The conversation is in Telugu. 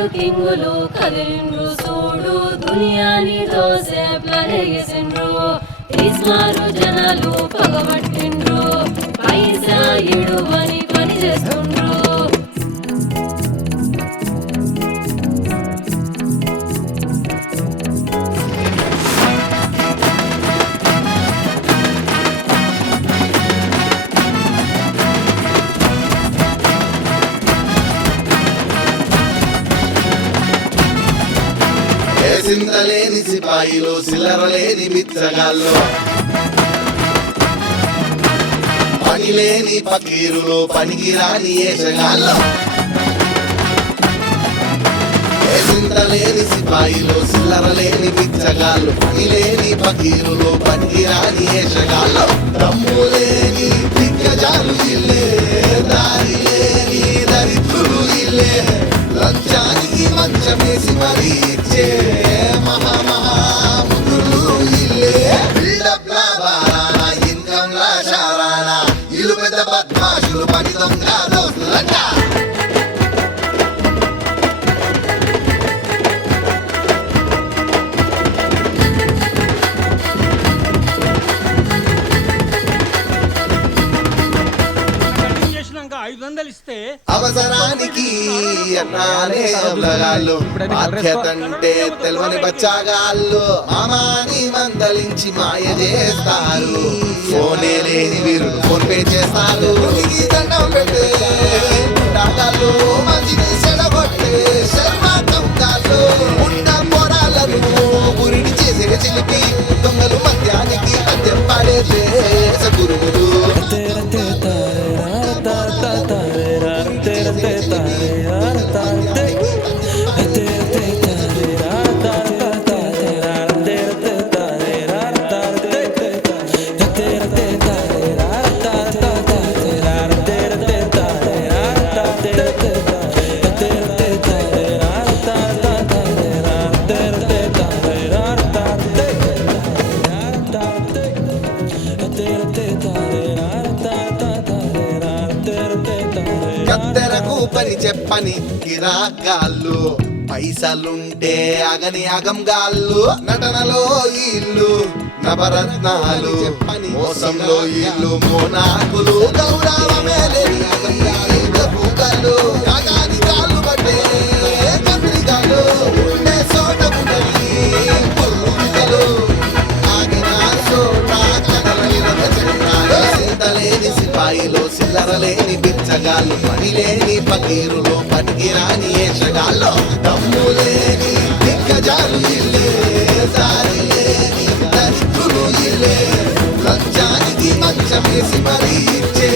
అందరు కింగులు కదిలిండ్రు చూడు దునియాని దోసే ప్లరేసిండ్రు ఇస్మారు జనాలు పగబట్టిండ్రు పైసా ఇడువని పని చేస్తుండ్రు సింతలేని సిపాయిలు సిల్లరలేని బిచ్చగాళ్ళు పనిలేని పకీరులు పనికిరాని ఏషగాళ్ళు సింతలేని సిపాయిలు సిల్లరలేని బిచ్చగాళ్ళు పనిలేని పకీరులు పనికిరాని ఏషగాళ్ళు దమ్ములేని దిగ్గజాలు ఇల్లే దారి లేని దరిద్రులు ఇల్లే లంచానికి మంచమేసి మరీ ఇచ్చే మహాముదులు ఇల్లే బిల్డప్ లాభారాన ఇన్కమ్ లా షారాన ఇల్లు పెద్ద బద్మాషులు పని దొంగ దోస్తులంట అవసరానికి అన్నానే అవ్వగాళ్ళు బాధ్యతంటే తెలవని బచ్చాగాళ్ళు మామాని మందలించి మాయ చేస్తారు ఫోనే లేని వీరు ఫోన్ పే చేస్తారు దండం పెట్టే డాగాళ్ళు మంచిని చెడగొట్టే శర్మాకంగాళ్ళు ఉన్న పొరాలను గురిని చేసే చిలిపి దొంగలు మధ్యానికి మద్యం పాడేసే గురువులు కత్తెరకు పని చెప్పని గిరాగాళ్ళు పైసలుంటే అగని అగంగాళ్ళు నటనలో ఇల్లు నవరత్నాలు చెప్పని మోసంలో ఇల్లు మోనాకులు గౌరవమే లేని అగంగాళ్ళు భూగాళ్ళు యాగాది కాళ్ళు పట్టే కంత్రికాలు ఉండే చోట ఉండని పొల్లుకలు ఆగిన చోట కదలని రథచక్రాలు సింతలేని సిపాయిలు సిల్లరలేని బిచ్చగాళ్ళు పనిలేని పకీరులు పనికిరాని ఏషగాళ్ళు దమ్ములేని దిగ్గజాలు ఇల్లే దారి లేని దరిద్రులు ఇల్లే లంచానికి మంచమేసి మరీ ఇచ్చే